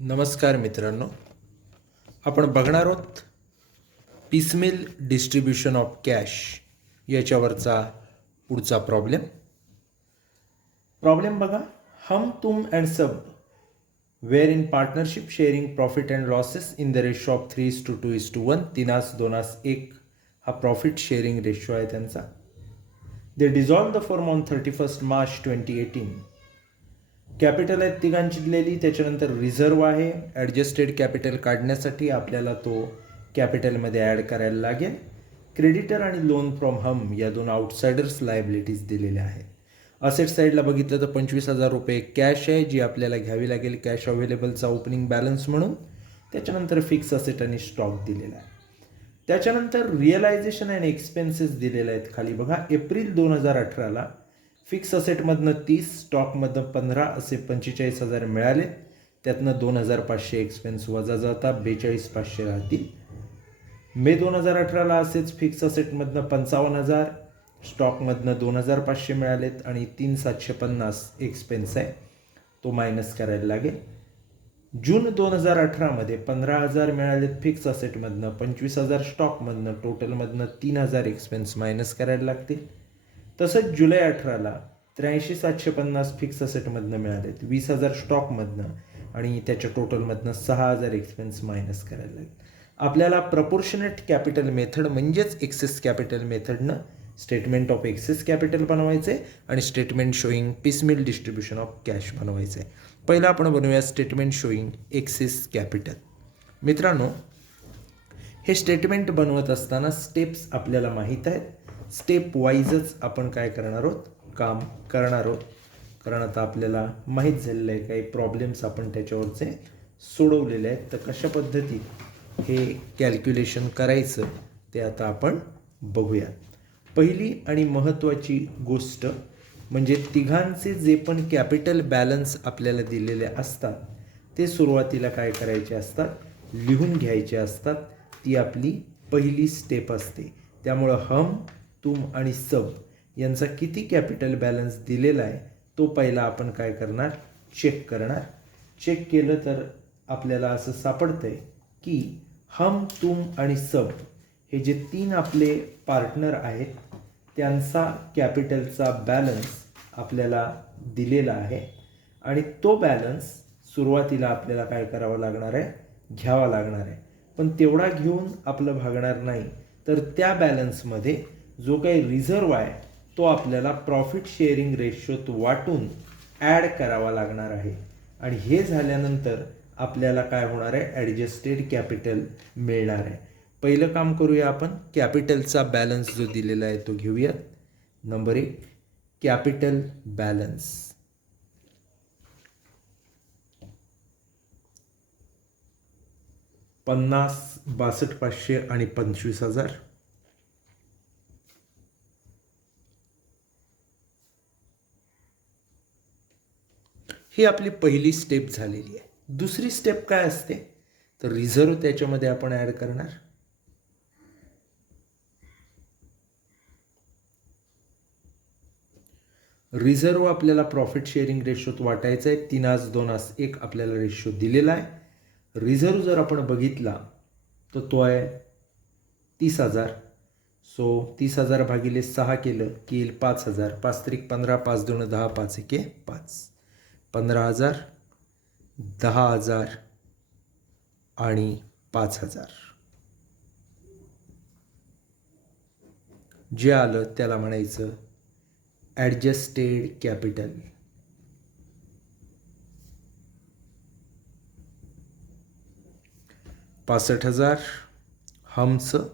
नमस्कार मित्रांनो, आपण बघणार आहोत पिसमेल डिस्ट्रीब्युशन ऑफ कॅश याच्यावरचा पुढचा प्रॉब्लेम बघा. हम तुम and Sab were in partnership sharing profit and losses in the ratio of 3:2:1. 3:2:1 हा प्रॉफिट शेअरिंग रेशो आहे त्यांचा. They dissolve the firm on 31 March 2018. Capital आहे तिघांची दिलेली, त्याच्यानंतर रिझर्व आहे. ॲडजस्टेड कॅपिटल काढण्यासाठी आपल्याला तो कॅपिटलमध्ये ॲड करायला लागेल. क्रेडिटर आणि लोन फ्रॉम हम या दोन आउटसायडर्स लायबिलिटीज दिलेल्या आहेत. असेट साईडला बघितलं तर 25,000 रुपये कॅश आहे जी आपल्याला घ्यावी लागेल कॅश अवेलेबलचा ओपनिंग बॅलन्स म्हणून. त्याच्यानंतर फिक्स असेट आणि स्टॉक दिलेला आहे. त्याच्यानंतर रिअलायझेशन अँड एक्सपेन्सेस दिलेले आहेत खाली बघा. एप्रिल 2018ला फिक्स असेटमधनं 30, स्टॉकमधनं 15 असे 45,000 मिळाले. त्यातनं 2,500 एक्सपेन्स वजा जाता 42,500 राहतील. मे 2018ला असेच फिक्स असेटमधनं 55,000, स्टॉकमधनं 2,500 मिळालेत आणि 3,750 एक्सपेन्स आहे तो मायनस करायला लागेल. जून 2018मध्ये 15,000 मिळालेत फिक्स असेटमधनं, 25,000 स्टॉकमधनं, टोटलमधनं 3,000 एक्सपेन्स मायनस करायला लागतील. तसंच जुलै 18ला 83,750 फिक्स असेटमधनं मिळालेत, 20,000 स्टॉकमधनं आणि त्याच्या टोटलमधनं 6,000 एक्सपेन्स मायनस करायला लागेल. आपल्याला प्रपोर्शनेट कॅपिटल मेथड म्हणजेच एक्सेस कॅपिटल मेथडनं स्टेटमेंट ऑफ एक्सेस कॅपिटल बनवायचं आहे आणि statement showing piecemeal distribution of cash बनवायचं आहे. पहिलं आपण बनवूया स्टेटमेंट शोईंग एक्सेस कॅपिटल. मित्रांनो, हे स्टेटमेंट बनवत असताना स्टेप्स आपल्याला माहीत आहेत. स्टेप वाईजच आपण काय करणार आहोत, काम करणार आहोत. कारण आता आपल्याला माहीत झालेलं आहे काही प्रॉब्लेम्स आपण त्याच्यावरचे सोडवलेले आहेत. तर कशा पद्धतीत हे कॅल्क्युलेशन करायचं ते आता आपण बघूया. पहिली आणि महत्त्वाची गोष्ट म्हणजे तिघांचे जे पण कॅपिटल बॅलन्स आपल्याला दिलेले असतात ते सुरुवातीला काय करायचे असतात, लिहून घ्यायचे असतात. ती आपली पहिली स्टेप असते. त्यामुळं हम, तुम आणि सब यांचा किती कॅपिटल बॅलन्स दिलेला आहे तो पहिला आपण काय करणार, चेक करणार. चेक केलं तर आपल्याला असं सापडतंय की हम, तुम आणि सब हे जे तीन आपले पार्टनर आहेत त्यांचा कॅपिटलचा बॅलन्स आपल्याला दिलेला आहे आणि तो बॅलन्स सुरुवातीला आपल्याला काय करावं लागणार आहे, घ्यावा लागणार आहे. पण तेवढा घेऊन आपलं भागणार नाही, तर त्या बॅलन्समध्ये जो काही रिझर्व आहे तो आपल्याला प्रॉफिट शेअरिंग रेशोत वाटून ॲड करावा लागणार आहे. आणि हे झाल्यानंतर आपल्याला काय होणार आहे, ॲडजस्टेड कॅपिटल मिळणार आहे. पहिलं काम करूया आपण. कॅपिटलचा बॅलन्स जो दिलेला आहे तो घेऊयात. Number 1 capital balance. $50, 62,500 आणि 25,000. ही आपली पहिली स्टेप झालेली आहे. दुसरी स्टेप काय असते तर रिझर्व त्याच्यामध्ये आपण ॲड करणार. रिझर्व आपल्याला प्रॉफिट शेअरिंग रेशोत वाटायचं आहे. 3:2:1 आपल्याला रेशो दिलेला आहे. रिझर्व जर आपण बघितला तर तो आहे 30,000. सो 30,000 भागिले 6 केलं की येईल 5,000. 5 त्रिक 15, 5 2 10, 5 1 5. 15,000, 10,000 आणि 5,000. जे आलं त्याला म्हणायचं ॲडजस्टेड कॅपिटल. $65,000 हमचं,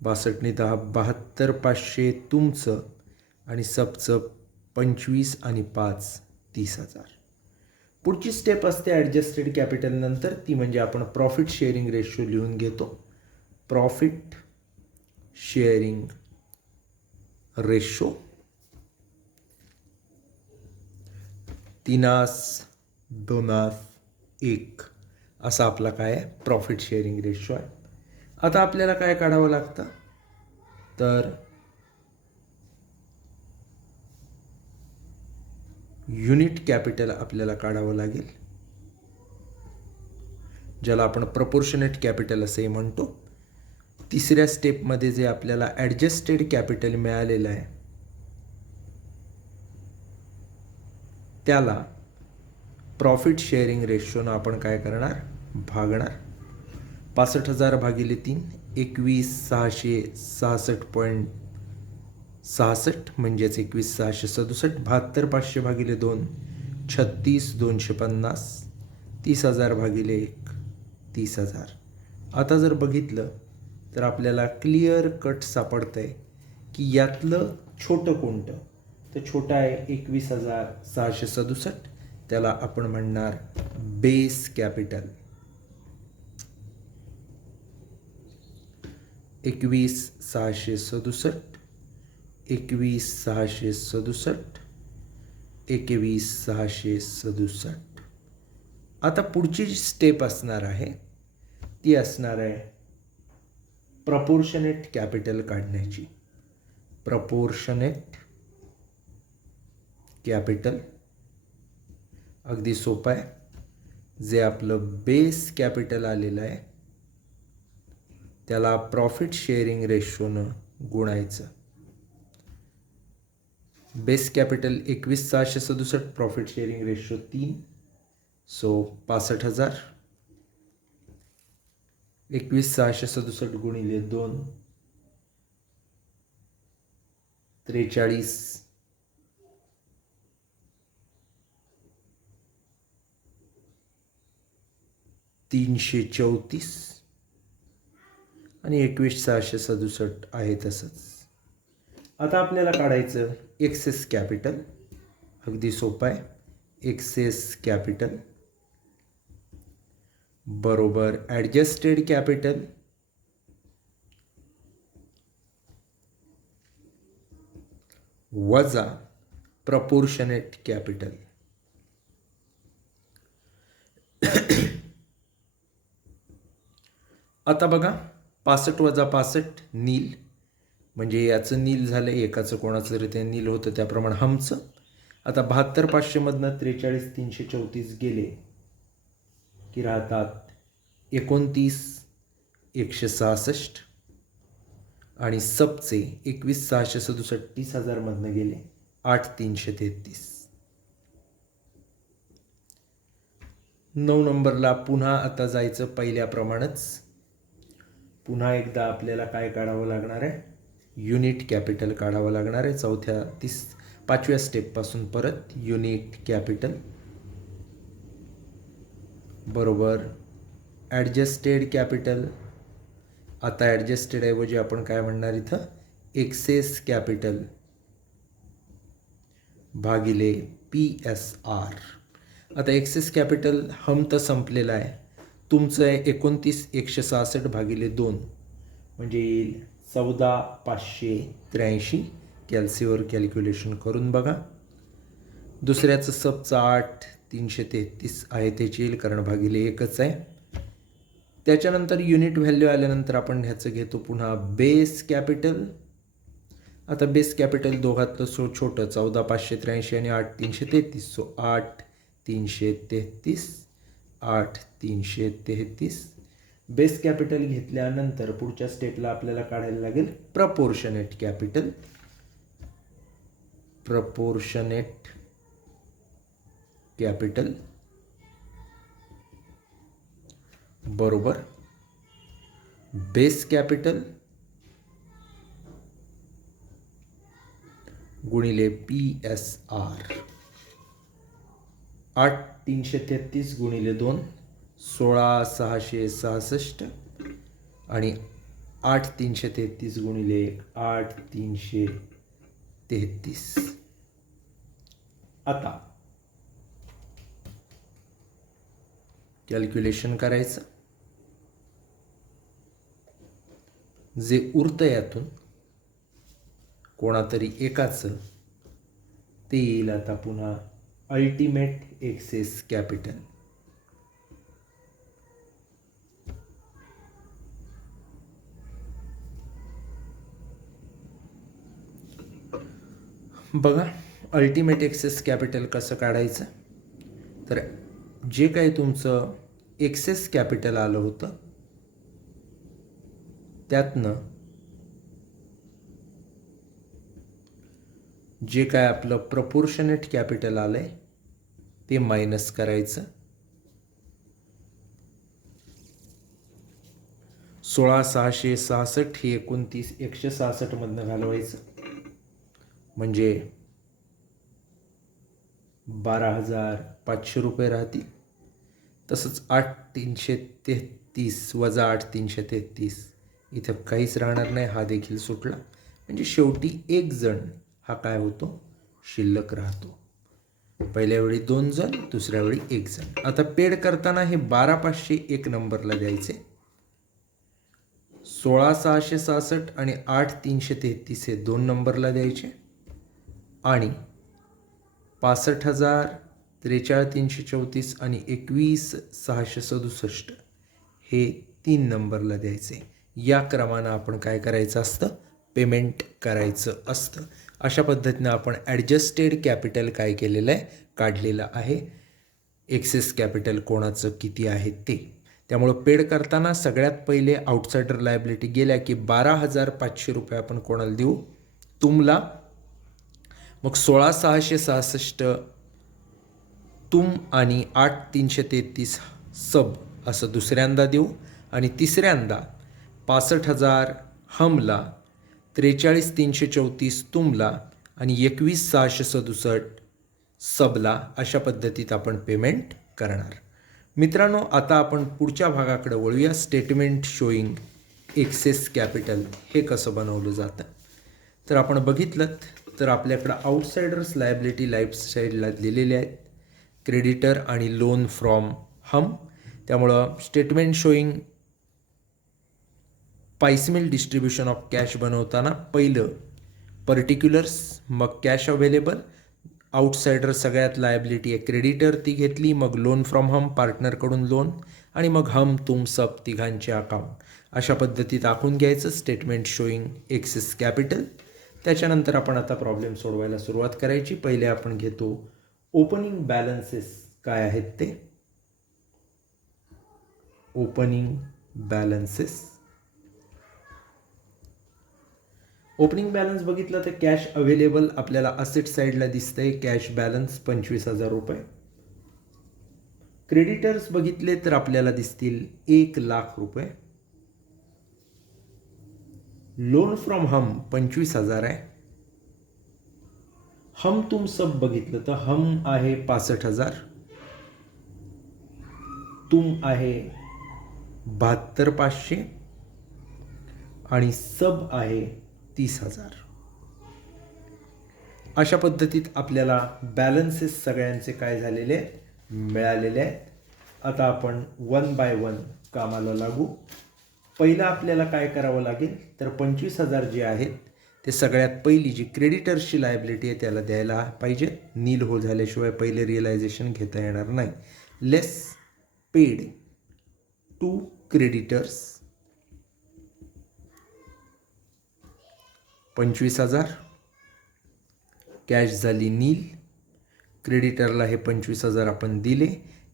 62 10 72,500 तुमचं आणि सबचं 25 आणि 5 30,000. पुढची स्टेप असते ॲडजस्टेड कॅपिटल नंतर, ती म्हणजे आपण प्रॉफिट शेअरिंग रेशो लिहून घेतो. प्रॉफिट शेअरिंग रेशो 3:2:1 असा आपला काय आहे, प्रॉफिट शेअरिंग रेशो आहे. आता आपल्याला काय काढावं लागतं तर युनिट कॅपिटल आपल्याला काढावं लागेल. ज्याला आपण प्रपोर्शनेट कॅपिटल असेही म्हणतो. तिसऱ्या स्टेपमध्ये जे आपल्याला ॲडजस्टेड कॅपिटल मिळालेलं आहे त्याला प्रॉफिट शेअरिंग रेशोनं आपण काय करणार, भागणार. 65,000 भागिले 3 21,666.66 म्हणजेच 21,667. 72,500 भागिले 2 36,250. 30,000 भागिले 1 30,000. आता जर बघितलं तर आपल्याला क्लिअर कट सापडतंय की यातलं छोटं कोणतं, तर छोटं आहे 21,667. त्याला आपण म्हणणार बेस कॅपिटल. 21,667 21,667 21,667. आता पुढची जी स्टेप असणार आहे ती असणार आहे प्रपोर्शनेट कॅपिटल काढण्याची. प्रपोर्शनेट कॅपिटल अगदी सोपं आहे. जे आपलं बेस कॅपिटल आलेलं आहे त्याला प्रॉफिट शेअरिंग रेशोनं गुणायचं. Base capital 21,667, profit sharing ratio 3, so 65,000. 21,667 गुणिले 2 43 334 आणि 21,667 आहे तसंच. आता आपल्याला काढायचं एक्सेस कॅपिटल. अगदी सोपं आहे. एक्सेस कॅपिटल बरोबर ॲडजस्टेड कॅपिटल वजा प्रपोर्शनेट कॅपिटल. आता बघा 65 वजा 65 नील, म्हणजे याचं नील झालं, एकाचं कोणाचं तरी ते नील होतं त्याप्रमाणे हमचं. आता 72,500मधनं 43,334 गेले की राहतात 29,166 आणि सबचे 21,667 30,000मधनं गेले 8,333. 9 नंबरला पुन्हा आता जायचं पहिल्याप्रमाणेच. पुन्हा एकदा आपल्याला काय काढावं लागणार आहे, युनिट कॅपिटल काढावं लागणार आहे. 5व्या स्टेपपासून परत युनिट कॅपिटल बरोबर ॲडजस्टेड कॅपिटल. आता ॲडजस्टेड ऐवजी आपण काय म्हणणार इथं, एक्सेस कॅपिटल भागिले PSR. आता एक्सेस कॅपिटल हम तर संपलेलं आहे. तुमचं आहे 29,166 भागिले 2 म्हणजे येईल 14,583. कॅल्सीवर कॅल्क्युलेशन करून बघा. दुसऱ्याचं सबचं 8,333 आहे त्याची येईल, कारण भागिले 1च आहे. त्याच्यानंतर युनिट व्हॅल्यू आल्यानंतर आपण ह्याचं घेतो पुन्हा बेस कॅपिटल. आता बेस कॅपिटल दोघातलं छोटं 14,583 आणि 8,333, सो 8,333 8,333. बेस कॅपिटल घेतल्यानंतर पुढच्या स्टेपला आपल्याला काढायला लागेल प्रपोर्शनेट कॅपिटल. प्रपोर्शनेट कॅपिटल बरोबर बेस कॅपिटल गुणिले PSR. 8,333 गुणिले 2 16,666 आणि 8,333 गुणिले 8,333. आता कॅल्क्युलेशन करायचं. जे उरतं यातून कोणातरी एकाचं ते येईल आता पुन्हा अल्टिमेट एक्सेस कॅपिटल. बघा अल्टिमेट एक्सेस कॅपिटल कसं काढायचं, तर जे काही तुमचं एक्सेस कॅपिटल आलं होतं, त्यातनं जे काय आपलं प्रपोर्शनेट कॅपिटल आलंय ते मायनस करायचं. 16,666 हे 29,166 मधनं घालवायचं, म्हणजे 12,500 रुपये राहतील. तसंच 8,333 वजा 8,333 इथं काहीच राहणार नाही, हा देखील सुटला. म्हणजे शेवटी एक जण हा काय होतो, शिल्लक राहतो. पहिल्या वेळी 2 जण, दुसऱ्या वेळी 1 जण. आता पेड करताना हे 12,500 एक नंबरला द्यायचे, 16,666 आणि 8,333 हे 2 नंबरला द्यायचे, आणि 65,000, 43,334 आणि 21,667 हे 3 नंबरला द्यायचे. या क्रमानं आपण काय करायचं असतं, पेमेंट करायचं असतं. अशा पद्धतीनं आपण ॲडजस्टेड कॅपिटल काय केलेलं आहे, काढलेलं आहे. एक्सेस कॅपिटल कोणाचं किती आहे ते. त्यामुळं पेड करताना सगळ्यात पहिले आउटसाइडर लायबिलिटी गेल्या की 12,500 रुपये आपण कोणाला देऊ, तुमला. मग 16,666 तुम आणि 8,333 सब असं दुसऱ्यांदा देऊ, आणि तिसऱ्यांदा 65,000 हमला, 43,334 तुमला आणि 21,667 सबला. अशा पद्धतीत आपण पेमेंट करणार. मित्रांनो, आता आपण पुढच्या भागाकडे वळूया. स्टेटमेंट शोईंग एक्सेस कॅपिटल हे कसं बनवलं जातं. तर आपण बघितलं तर आपल्याकडं आउटसाइडर्स लायबिलिटी लाईफ साईडला दिलेले आहेत, क्रेडिटर आणि लोन फ्रॉम हम. त्यामुळं statement showing piecemeal distribution of cash बनवताना पहिलं पर्टिक्युलर्स, मग कॅश अवेलेबल, आउटसाइडर सगळ्यात लायबिलिटी आहे क्रेडिटर ती घेतली, मग लोन फ्रॉम हम पार्टनरकडून लोन, आणि मग हम तुम सब तिघांचे अकाउंट. अशा पद्धतीत आखून घ्यायचं स्टेटमेंट शोईंग एक्सेस कॅपिटल. त्याच्यानंतर आपण आता प्रॉब्लेम सोडवायला सुरुवात करायची. पहिले आपण घेतो ओपनिंग बॅलन्सेस काय आहेत ते. ओपनिंग बॅलन्सेस, ओपनिंग बॅलन्स बघितलं तर कॅश अवेलेबल आपल्याला असेट साईडला दिसतंय, कॅश बॅलन्स 25,000 रुपये. क्रेडिटर्स बघितले तर आपल्याला दिसतील 1,00,000 रुपये. लोन फ्रॉम हम 25,000 आहे. हम तुम सब बघितलं तर हम आहे 65,000, तुम आहे 72,500 आणि सब आहे 30,000. अशा पद्धतीत आपल्याला बॅलन्सेस सगळ्यांचे काय झालेले आहेत, मिळालेले आहेत. आता आपण 1 बाय 1 कामाला लागू. पहिलं आपल्याला काय करावं लागेल तर 25,000 जे आहेत ते सगळ्यात पहिली जी क्रेडिटर्सची लायबिलिटी आहे त्याला द्यायला पाहिजे. नील हो झाल्याशिवाय पहिले रिअलायझेशन घेता येणार नाही. लेस पेड टू क्रेडिटर्स 25,000, कॅश झाली नील. क्रेडिटरला हे 25,000 आपण दिले,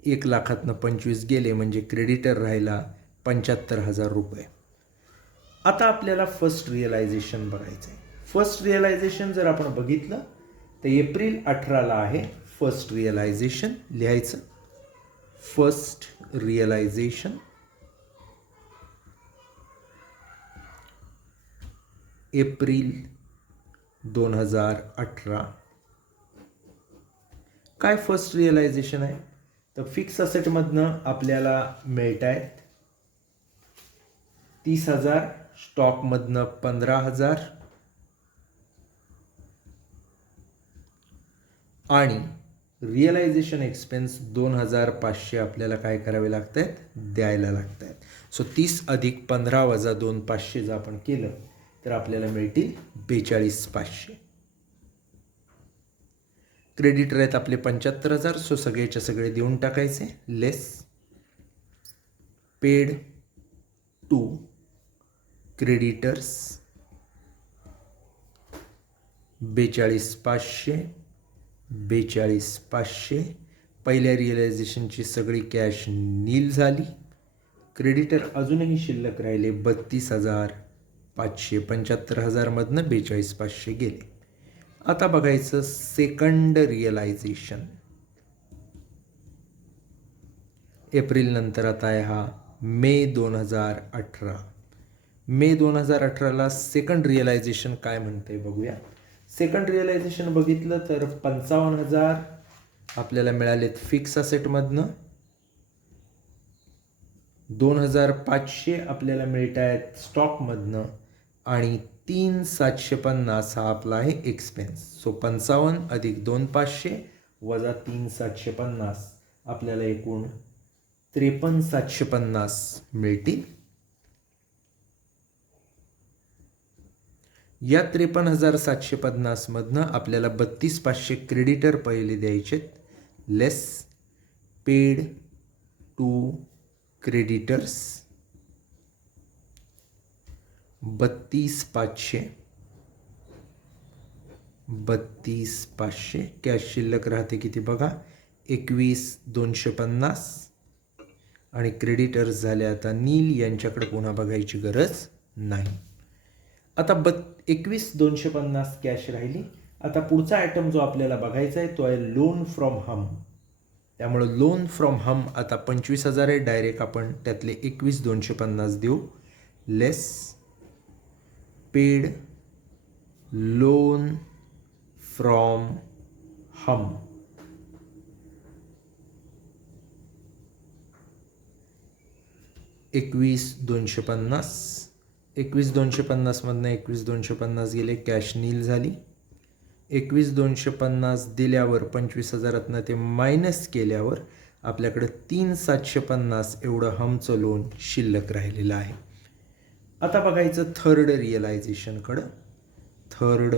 1,00,000तनं 25 गेले म्हणजे क्रेडिटर राहिला 75,000 रुपये. आता आपल्याला फर्स्ट रिअलायझेशन बघायचं आहे. फर्स्ट रिअलायझेशन जर आपण बघितलं तर एप्रिल 18ला आहे फर्स्ट रिअलायझेशन. लिहायचं फर्स्ट रिअलायझेशन एप्रिल 2018. काय फर्स्ट रिअलायझेशन आहे तर फिक्स असेटमधनं आपल्याला मिळत आहेत 30,000, स्टॉकमधनं 15,000 आणि रिअलायझेशन एक्सपेन्स 2,500 आपल्याला काय करावे लागत आहेत, द्यायला लागत आहेत. सो 30 अधिक 15 वजा 2,500 जर आपण केलं तर आपल्याला मिळतील 42,500. क्रेडिटर आहेत आपले 75,000. सो सगळेच्या सगळे देऊन टाकायचे. लेस पेड टू क्रेडिटर्स 42,500, 42,500 पहिल्या रिअलायझेशनची सगळी कॅश नील झाली. क्रेडिटर अजूनही शिल्लक राहिले 32,500. 75,000मधनं 42,500 गेले. आता बघायचं सेकंड रिअलायझेशन. एप्रिल नंतर आता आहे हा मे 2018. मे 2018ला सेकंड रिअलायझेशन काय म्हणते बघूया. सेकंड रिअलायझेशन बघितलं तर 55,000 आपल्याला मिळालेत फिक्स असेटमधनं. 2,500 आपल्याला मिळत आहेत स्टॉकमधनं आणि 3,750 हा आपला आहे एक्सपेन्स. सो 55 अधिक 2,500 वजा 3,750 आपल्याला एकूण 53,750 मिळतील. या 53,750 मधनं आपल्याला 32,500 क्रेडिटर पहिले द्यायचे, लेस पेड टू क्रेडिटर्स 32,500 कॅश शिल्लक राहते किती बघा 21,250 आणि क्रेडिटर्स झाले आता नील, यांच्याकडे पुन्हा बघायची गरज नाही. आता 21,250 कॅश राहिली. आता पुढचा आयटम जो आपल्याला बघायचा आहे तो आहे लोन फ्रॉम हम. त्यामुळं लोन फ्रॉम हम आता 25,000 आहे. डायरेक्ट आपण त्यातले 21,250 देऊ, लेस पेड लोन फ्रॉम हम. $21,250. 21,250 मधनं 21,250 गेले, कॅश नील झाली. 21,250 दिल्यावर 25,000तनं ते मायनस केल्यावर आपल्याकडं 3,750 एवढं हमचं लोन शिल्लक राहिलेलं आहे. आता बघायचं थर्ड रिअलायझेशनकडं. थर्ड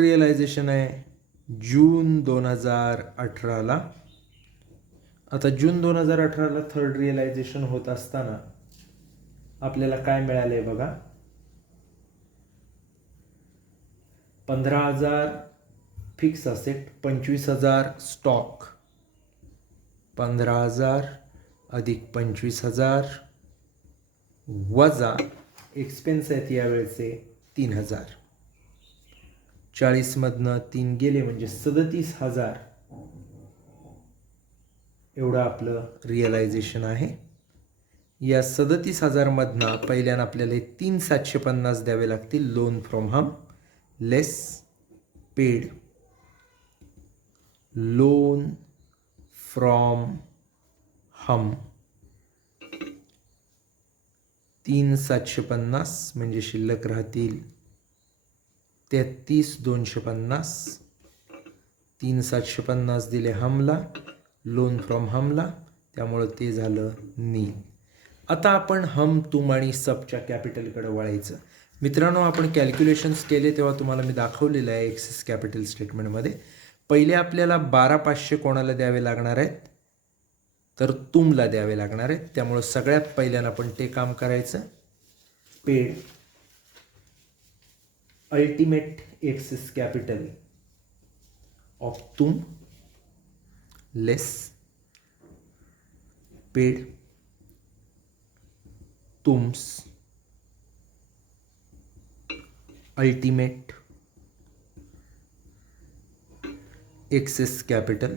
रिअलायझेशन आहे जून 2018ला. आता जून 2018ला थर्ड रिअलायझेशन होत असताना आपल्याला काय मिळालंय बघा. 15,000 फिक्स असेट, 25,000 स्टॉक, 15,000 अधिक 25,000 वजा एक्सपेन्स आहेत यावेळेचे 3,000. 40मधनं 3 गेले म्हणजे 37,000 एवढं आपलं रिअलायझेशन आहे. या 37,000मधनं पहिल्यानं आपल्याला 3,750 द्यावे लागतील loan from Hum, less paid loan from Hum. 3,750 म्हणजे शिल्लक राहतील 33,250. 3,750 दिले हमला, लोन फ्रॉम हमला, त्यामुळं ते झालं नील. आता आपण हम, तुम आणि सबच्या कॅपिटलकडे वळायचं. मित्रांनो, आपण कॅल्क्युलेशन्स केले तेव्हा तुम्हाला मी दाखवलेलं आहे एक्सेस कॅपिटल स्टेटमेंटमध्ये. पहिले आपल्याला 12,500 कोणाला द्यावे लागणार आहेत, तर तुमला द्यावे लागणार आहेत. त्यामुळं सगळ्यात पहिल्यानं आपण ते काम करायचं. Paid ultimate excess capital of तुम, लेस पेड तुम्स अल्टिमेट एक्सेस कॅपिटल.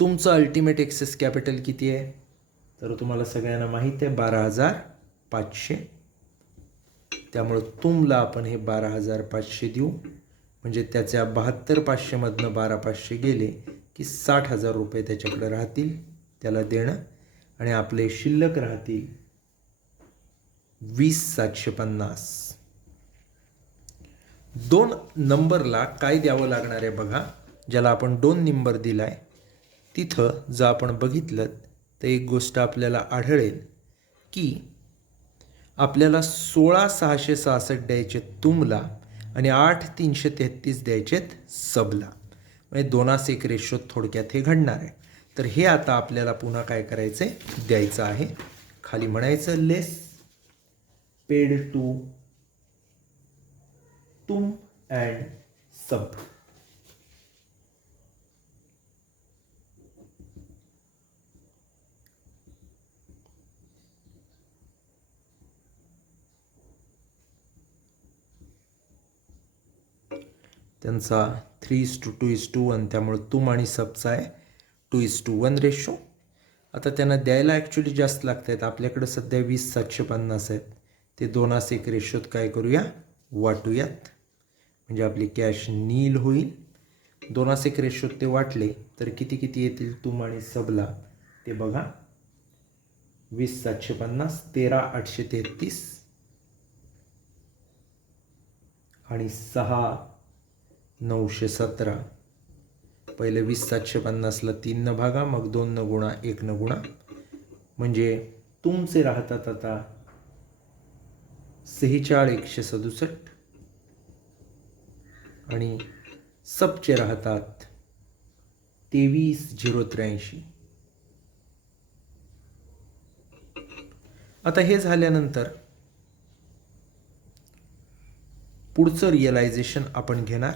तुमचं अल्टिमेट एक्सेस कॅपिटल किती आहे, तर तुम्हाला सगळ्यांना माहीत आहे 12,500. त्यामुळं तुमला आपण हे 12,500 देऊ, म्हणजे त्याच्या 72,500मधनं 12,500 गेले की 60,000 रुपये त्याच्याकडे राहतील त्याला देणं, आणि आपले शिल्लक राहतील 20,750. 2 नंबरला काय द्यावं लागणार आहे बघा, ज्याला आपण 2 नंबर दिला आहे तिथं जर आपण बघितलं तर एक गोष्ट आपल्याला आढळेल की आपल्याला 16,666 द्यायचे तुमला आणि 8,333 द्यायचेत सबला. म्हणजे 2:1 रेशो थोडक्यात हे घडणार आहे. तर हे आता आपल्याला पुन्हा काय करायचं आहे, द्यायचं आहे. खाली म्हणायचं लेस पेड टू तुम अँड सब. त्यांचा 3:2:1, त्यामुळे तुम आणि सबचा आहे 2:1 रेशो. आता त्यांना द्यायला ॲक्च्युली जास्त लागत आहेत. आपल्याकडं सध्या 20,750 आहेत. ते 2:1 रेशोत काय करूया, वाटूयात. म्हणजे आपली कॅश नील होईल. 2:1 रेशोत ते वाटले तर किती किती येतील तुम आणि सबला ते बघा. 20,750, 13,833 आणि 6,917. पहिले 20,750ला 3 न भागा, मग 2 न गुणा, 1 न गुणा. म्हणजे तुमचे राहतात आता 46,167 आणि सबचे राहतात 23,083. आता हे झाल्यानंतर पुढचं रिअलायझेशन आपण घेणार.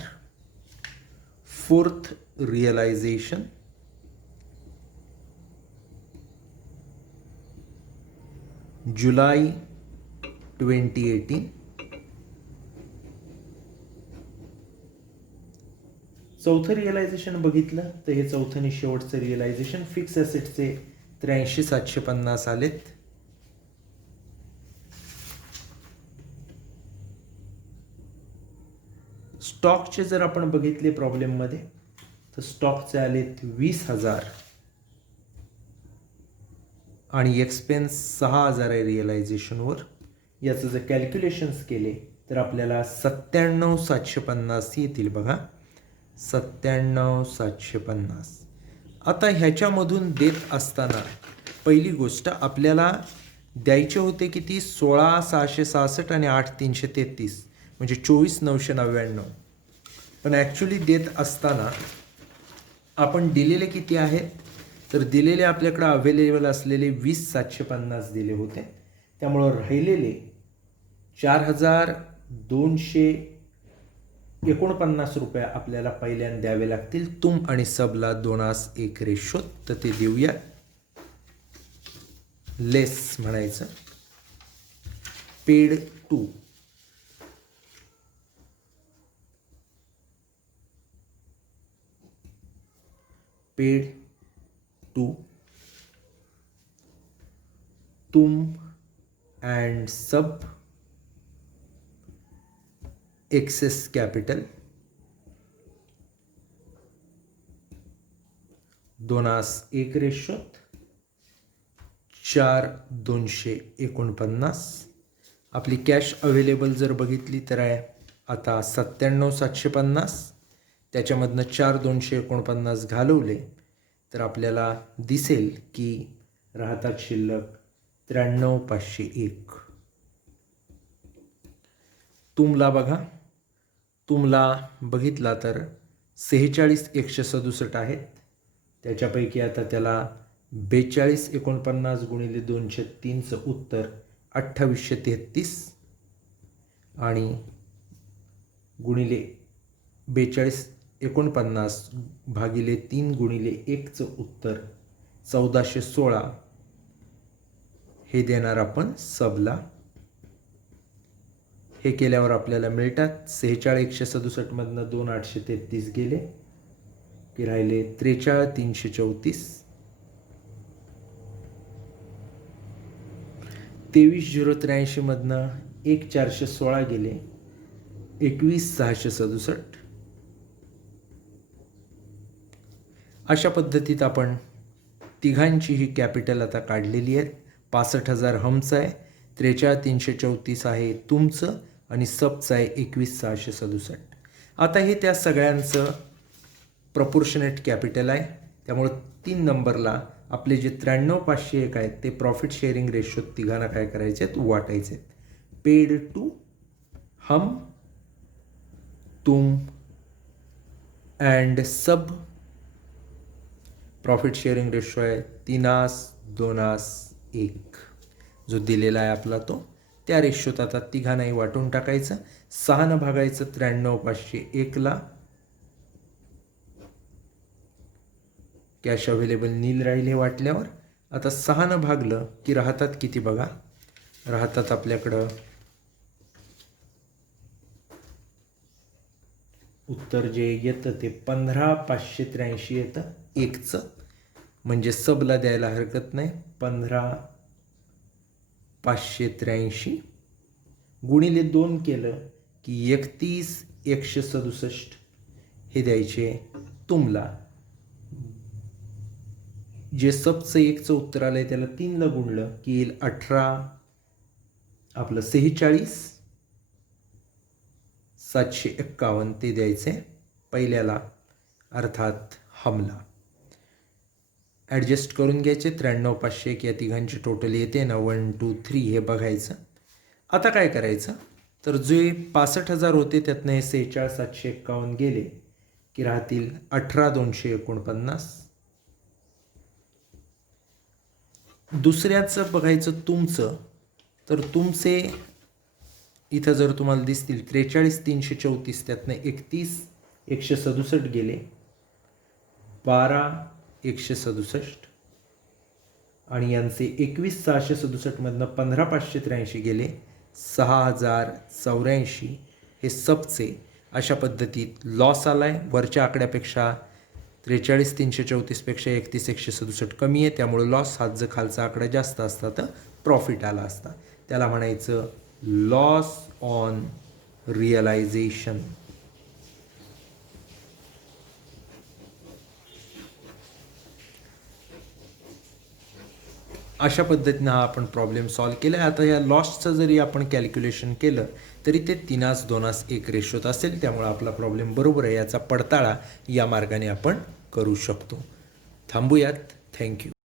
फोर्थ रिअलायझेशन जुलै 2018. चौथं रिअलायझेशन बघितलं तर हे चौथं आणि शेवटचं रिअलायझेशन फिक्स ॲसेटचे 83,750 आलेत. स्टॉकचे जर आपण बघितले प्रॉब्लेममध्ये तर स्टॉकचे आलेत 20,000 आणि एक्सपेन्स 6,000 आहे रिअलायझेशनवर. याचं जर कॅल्क्युलेशन्स केले तर आपल्याला 97,750 येतील बघा. 97,750. आता ह्याच्यामधून देत असताना पहिली गोष्ट आपल्याला द्यायचे होते किती, 16,666 आणि 8,333 म्हणजे 24,999. पण ॲक्च्युली देत असताना आपण दिलेले किती आहेत, तर दिलेले आपल्याकडं अवेलेबल असलेले 20,750 दिले होते. त्यामुळं राहिलेले 4,249 रुपये आपल्याला पहिल्यांदा द्यावे लागतील तुम आणि सबला 2:1 रेशोत. तर ते देऊया. लेस म्हणायचं पेड टू तुम अँड सब एक्सेस कॅपिटल 2:1 रेशोत 4,249. आपली कॅश अवेलेबल जर बघितली तर आहे आता 97,750. त्याच्यामधनं 4,249 घालवले तर आपल्याला दिसेल की राहतात शिल्लक 93,501. तुमला बघा, तुमला बघितला तर 46,167 आहेत. त्याच्यापैकी आता त्याला 42,49 गुणिले 203चं उत्तर 2,833 आणि गुणिले 42,49 भागिले 3 गुणिले 1चं उत्तर 1,416 हे देणार आपण सबला. हे केल्यावर आपल्याला मिळतात 46,167 मधनं 2,833 गेले की राहिले 43,334. 23,083 मधनं 1,416 गेले 21,667. अशा पद्धतीत आपण तिघांची ही कॅपिटल आता काढलेली आहे. 65,000 हमचं आहे, 43,334 आहे तुमचं आणि सबचं आहे 21,667. आता हे त्या सगळ्यांचं प्रपोर्शनेट कॅपिटल आहे. त्यामुळं 3 नंबरला आपले जे 93,501 आहेत ते प्रॉफिट शेअरिंग रेशोत तिघांना काय करायचे आहेत, वाटायचे आहेत. पेड टू हम, तुम अँड सब प्रॉफिट शेअरिंग रेशो आहे 3:2:1 जो दिलेला आहे आपला तो. त्या रेशोत आता तिघांनाही वाटून टाकायचं. 6 भागायचं 93,501ला. कॅश अवेलेबल नील राहिले वाटल्यावर. आता 6 भागलं की राहतात किती बघा. राहतात आपल्याकडं उत्तर जे येतं ते 15,583 येतं 1चं. म्हणजे सबला द्यायला हरकत नाही. 15,583 गुणिले 2 केलं की 31,167 हे द्यायचे तुमला. जे सबचं 1चं उत्तर आलं आहे त्याला 3ला गुणलं की येईल 46,751 ते द्यायचे पहिल्याला अर्थात हमला. ॲडजस्ट करून घ्यायचे. 93,501 या तिघांची टोटल येते ना 1 2 3 हे बघायचं. आता काय करायचं तर जे 65,000 होते त्यातनं हे 46,751 गेले की राहतील 18,249. दुसऱ्याचं बघायचं तुमचं. तर तुमचे इथं जर तुम्हाला दिसतील 43,334 त्यातनं 31,167 गेले. 12,167 आणि यांचे 21,667 मधनं 15,583 गेले 6,084 हे सबचे. अशा पद्धतीत लॉस आलाय. वरच्या आकड्यापेक्षा 43,334 पेक्षा 31,167 कमी आहे. त्यामुळे लॉस हाच जर खालचा आकडा जास्त असता तर प्रॉफिट आला असता. त्याला म्हणायचं लॉस ऑन रिअलायझेशन. अशा पद्धतीनं हा आपण प्रॉब्लेम सॉल्व केला. आता या लॉसचं जरी आपण कॅल्क्युलेशन केलं तरी ते 3:2:1 रेशोत असेल. त्यामुळे आपला प्रॉब्लेम बरोबर आहे याचा पडताळा या मार्गाने आपण करू शकतो. थांबूयात. थँक्यू.